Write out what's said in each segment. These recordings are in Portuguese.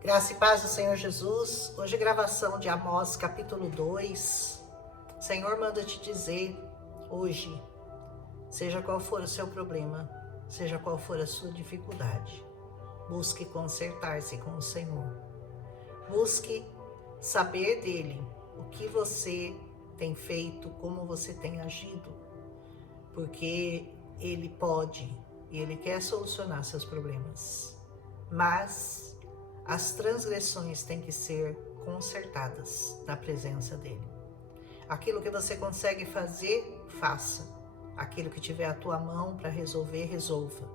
Graça e paz do Senhor Jesus. Hoje gravação de Amós capítulo 2. O Senhor manda te dizer hoje, seja qual for o seu problema, seja qual for a sua dificuldade, busque consertar-se com o Senhor. Busque saber dele o que você tem feito, como você tem agido, porque ele pode e ele quer solucionar seus problemas. Mas as transgressões têm que ser consertadas na presença dele. Aquilo que você consegue fazer, faça. Aquilo que tiver à tua mão para resolver, resolva.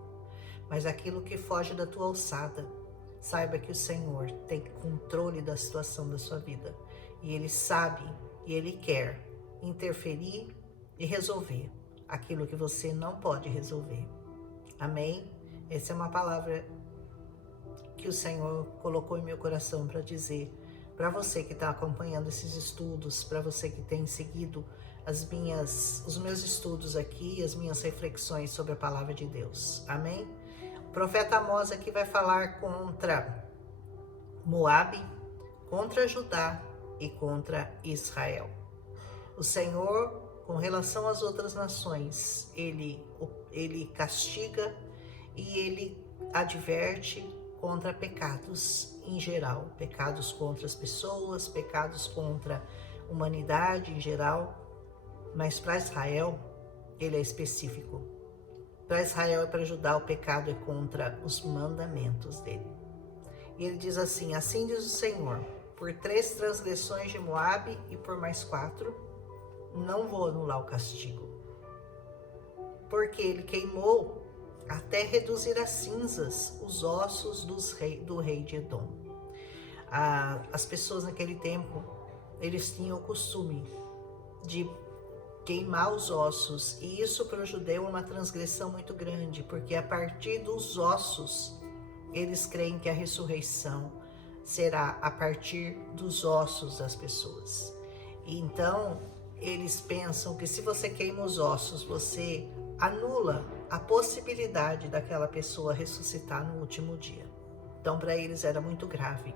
Mas aquilo que foge da tua alçada, saiba que o Senhor tem controle da situação da sua vida. E Ele sabe e Ele quer interferir e resolver aquilo que você não pode resolver. Amém? Essa é uma palavra que o Senhor colocou em meu coração para dizer para você que está acompanhando esses estudos, para você que tem seguido os meus estudos aqui, as minhas reflexões sobre a palavra de Deus. Amém? O profeta Amós aqui vai falar contra Moabe, contra Judá e contra Israel. O Senhor, com relação às outras nações, ele castiga e ele adverte contra pecados em geral, pecados contra as pessoas, pecados contra a humanidade em geral, mas para Israel ele é específico. Para Israel e para Judá o pecado é contra os mandamentos dele. E ele diz assim: assim diz o Senhor, por 3 transgressões de Moabe e por mais 4, não vou anular o castigo, porque ele queimou até reduzir a cinzas os ossos do rei de Edom. As pessoas naquele tempo, eles tinham o costume de queimar os ossos, e isso para o judeu é uma transgressão muito grande, porque a partir dos ossos, eles creem que a ressurreição será a partir dos ossos das pessoas. E então, eles pensam que se você queima os ossos, você anula a possibilidade daquela pessoa ressuscitar no último dia. Então, para eles era muito grave.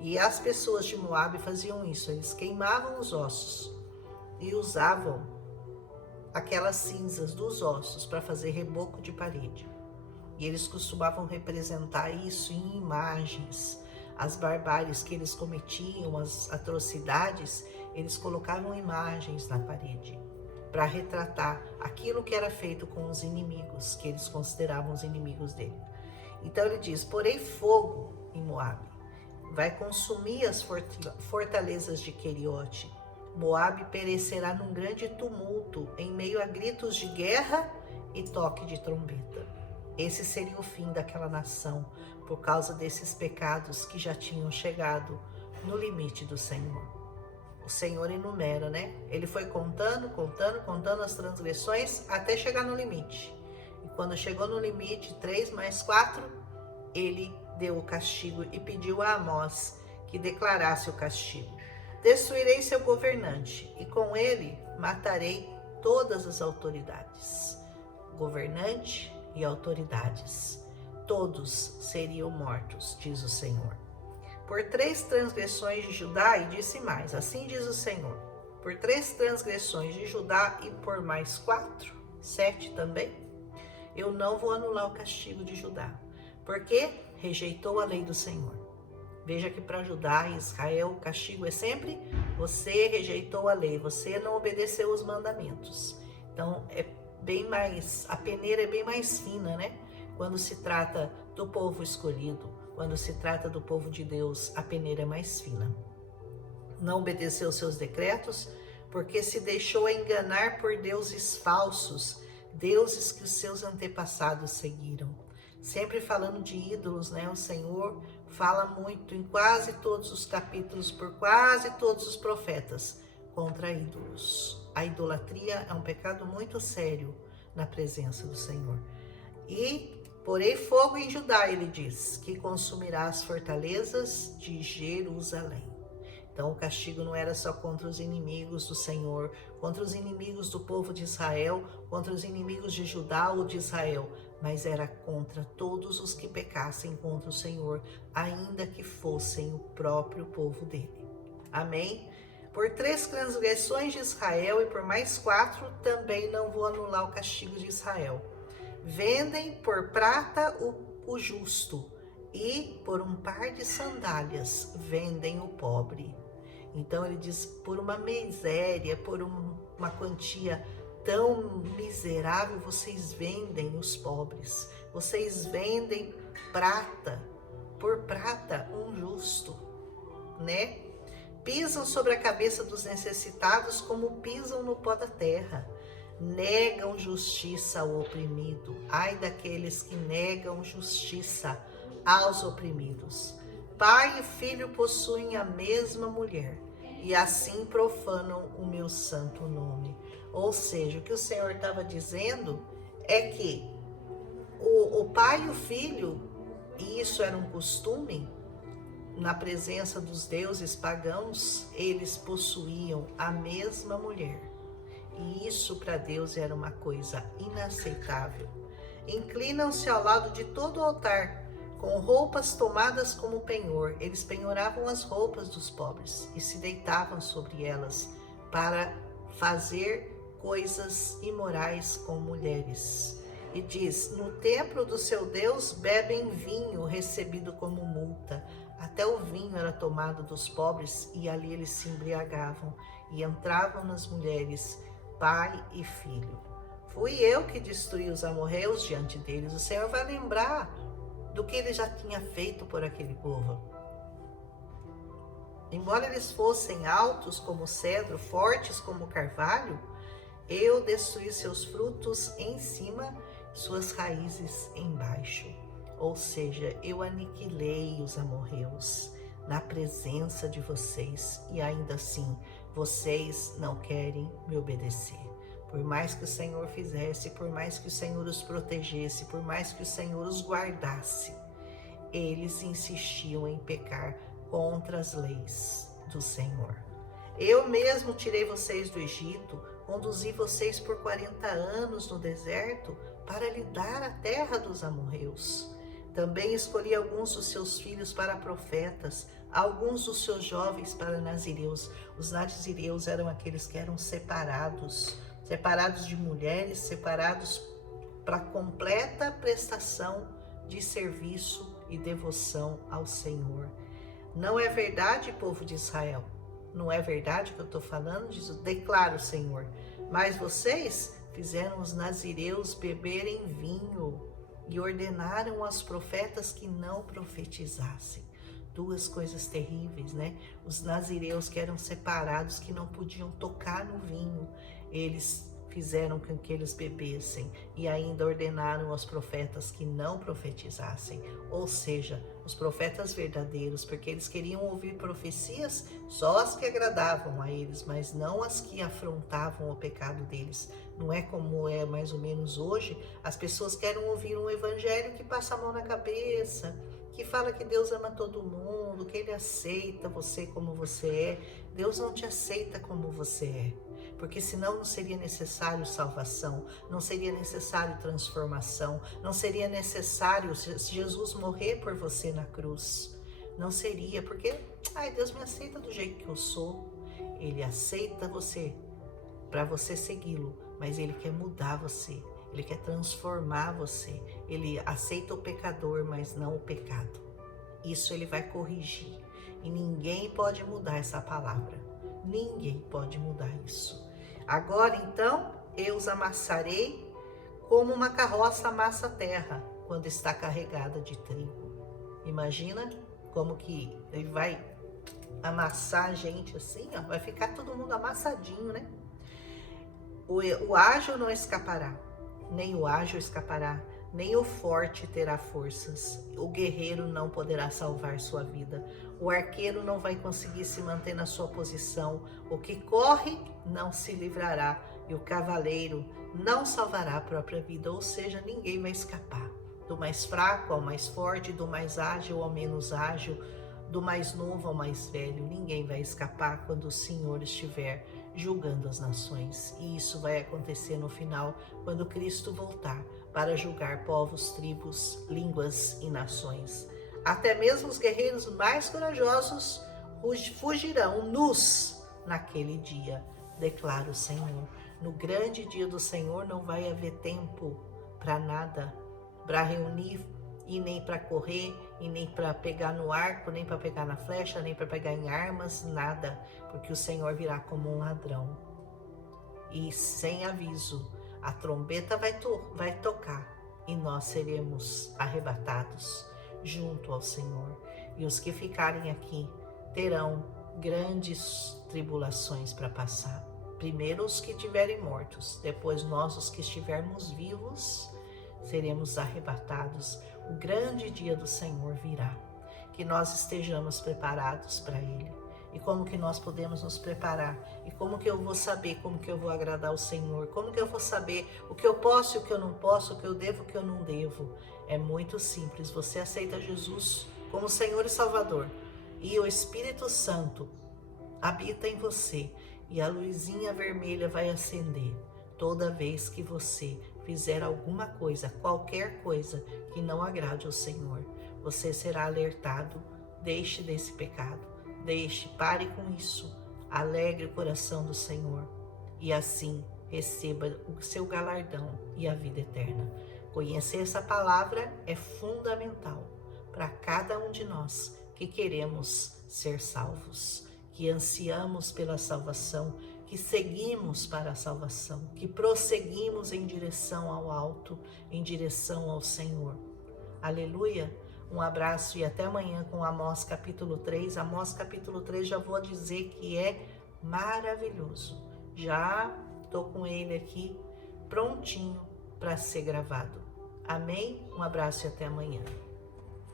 E as pessoas de Moabe faziam isso, eles queimavam os ossos e usavam aquelas cinzas dos ossos para fazer reboco de parede. E eles costumavam representar isso em imagens. As barbáries que eles cometiam, as atrocidades, eles colocavam imagens na parede para retratar aquilo que era feito com os inimigos, que eles consideravam os inimigos dele. Então ele diz: porém fogo em Moabe, vai consumir as fortalezas de Queriote. Moabe perecerá num grande tumulto, em meio a gritos de guerra e toque de trombeta. Esse seria o fim daquela nação, por causa desses pecados que já tinham chegado no limite do Senhor. O Senhor enumera, né? Ele foi contando as transgressões até chegar no limite. E quando chegou no limite, 3 mais 4, ele deu o castigo e pediu a Amós que declarasse o castigo. Destruirei seu governante e com ele matarei todas as autoridades. Governante e autoridades, todos seriam mortos, diz o Senhor. Por 3 transgressões de Judá, e disse mais, assim diz o Senhor, por 3 transgressões de Judá e por mais 4, 7 também, eu não vou anular o castigo de Judá, porque rejeitou a lei do Senhor. Veja que para Judá e Israel o castigo é sempre: você rejeitou a lei, você não obedeceu os mandamentos. Então a peneira é bem mais fina, né? Quando se trata do povo escolhido, quando se trata do povo de Deus, a peneira é mais fina. Não obedeceu seus decretos, porque se deixou enganar por deuses falsos, deuses que os seus antepassados seguiram. Sempre falando de ídolos, né? O Senhor fala muito em quase todos os capítulos, por quase todos os profetas, contra ídolos. A idolatria é um pecado muito sério na presença do Senhor. E porém fogo em Judá, ele diz, que consumirá as fortalezas de Jerusalém. Então o castigo não era só contra os inimigos do Senhor, contra os inimigos do povo de Israel, contra os inimigos de Judá ou de Israel, mas era contra todos os que pecassem contra o Senhor, ainda que fossem o próprio povo dele. Amém? Por 3 transgressões de Israel e por mais 4, também não vou anular o castigo de Israel. Vendem por prata o justo, e por um par de sandálias vendem o pobre. Então ele diz, por uma miséria, por uma quantia tão miserável, vocês vendem os pobres. Vocês vendem prata, por prata um justo, né? Pisam sobre a cabeça dos necessitados como pisam no pó da terra. Negam justiça ao oprimido. Ai daqueles que negam justiça aos oprimidos. Pai e filho possuem a mesma mulher, e assim profanam o meu santo nome. Ou seja, o que o Senhor estava dizendo é que o pai e o filho, e isso era um costume, na presença dos deuses pagãos, eles possuíam a mesma mulher. E isso para Deus era uma coisa inaceitável. Inclinam-se ao lado de todo o altar, com roupas tomadas como penhor. Eles penhoravam as roupas dos pobres e se deitavam sobre elas para fazer coisas imorais com mulheres. E diz, no templo do seu Deus bebem vinho recebido como multa. Até o vinho era tomado dos pobres e ali eles se embriagavam e entravam nas mulheres, pai e filho. Fui eu que destruí os amorreus diante deles. O Senhor vai lembrar do que ele já tinha feito por aquele povo. Embora eles fossem altos como cedro, fortes como carvalho, eu destruí seus frutos em cima, suas raízes embaixo. Ou seja, eu aniquilei os amorreus na presença de vocês e ainda assim vocês não querem me obedecer. Por mais que o Senhor fizesse, por mais que o Senhor os protegesse, por mais que o Senhor os guardasse, eles insistiam em pecar contra as leis do Senhor. Eu mesmo tirei vocês do Egito, conduzi vocês por 40 anos no deserto para lhe dar a terra dos amorreus. Também escolhi alguns dos seus filhos para profetas, alguns dos seus jovens para nazireus. Os nazireus eram aqueles que eram separados de mulheres, separados para completa prestação de serviço e devoção ao Senhor. Não é verdade, povo de Israel? Não é verdade o que eu estou falando? Declara o Senhor. Mas vocês fizeram os nazireus beberem vinho e ordenaram aos profetas que não profetizassem. 2 coisas terríveis, né? Os nazireus que eram separados, que não podiam tocar no vinho, eles fizeram com que eles bebessem e ainda ordenaram aos profetas que não profetizassem, ou seja, os profetas verdadeiros, porque eles queriam ouvir profecias só as que agradavam a eles, mas não as que afrontavam o pecado deles. Não é como é mais ou menos hoje, as pessoas querem ouvir um evangelho que passa a mão na cabeça, que fala que Deus ama todo mundo, que Ele aceita você como você é. Deus não te aceita como você é, porque senão não seria necessário salvação, não seria necessário transformação, não seria necessário Jesus morrer por você na cruz. Não seria, porque Deus me aceita do jeito que eu sou. Ele aceita você para você segui-lo, mas Ele quer mudar você. Ele quer transformar você. Ele aceita o pecador, mas não o pecado. Isso Ele vai corrigir. E ninguém pode mudar essa palavra. Ninguém pode mudar isso. Agora, então, eu os amassarei como uma carroça amassa a terra quando está carregada de trigo. Imagina como que Ele vai amassar a gente assim, ó, vai ficar todo mundo amassadinho, né? O ágil não escapará, nem o ágil escapará, nem o forte terá forças. O guerreiro não poderá salvar sua vida. O arqueiro não vai conseguir se manter na sua posição. O que corre não se livrará. E o cavaleiro não salvará a própria vida. Ou seja, ninguém vai escapar. Do mais fraco ao mais forte, do mais ágil ao menos ágil, do mais novo ao mais velho. Ninguém vai escapar quando o Senhor estiver julgando as nações. E isso vai acontecer no final, quando Cristo voltar para julgar povos, tribos, línguas e nações. Até mesmo os guerreiros mais corajosos fugirão nus naquele dia, declara o Senhor. No grande dia do Senhor não vai haver tempo para nada, para reunir e nem para correr, e nem para pegar no arco, nem para pegar na flecha, nem para pegar em armas, nada, porque o Senhor virá como um ladrão. E sem aviso, a trombeta vai tocar e nós seremos arrebatados junto ao Senhor. E os que ficarem aqui terão grandes tribulações para passar. Primeiro os que estiverem mortos, depois nós, os que estivermos vivos, seremos arrebatados. O grande dia do Senhor virá, que nós estejamos preparados para Ele. E como que nós podemos nos preparar? E como que eu vou saber como que eu vou agradar o Senhor? Como que eu vou saber o que eu posso e o que eu não posso, o que eu devo e o que eu não devo? É muito simples. Você aceita Jesus como Senhor e Salvador, e o Espírito Santo habita em você, e a luzinha vermelha vai acender toda vez que você fizer alguma coisa, qualquer coisa que não agrade ao Senhor. Você será alertado. Deixe desse pecado, pare com isso, alegre o coração do Senhor, e assim receba o seu galardão e a vida eterna. Conhecer essa palavra é fundamental para cada um de nós que queremos ser salvos, que ansiamos pela salvação, que seguimos para a salvação, que prosseguimos em direção ao alto, em direção ao Senhor. Aleluia! Um abraço e até amanhã com Amós capítulo 3. Amós capítulo 3 já vou dizer que é maravilhoso. Já estou com ele aqui prontinho para ser gravado. Amém? Um abraço e até amanhã.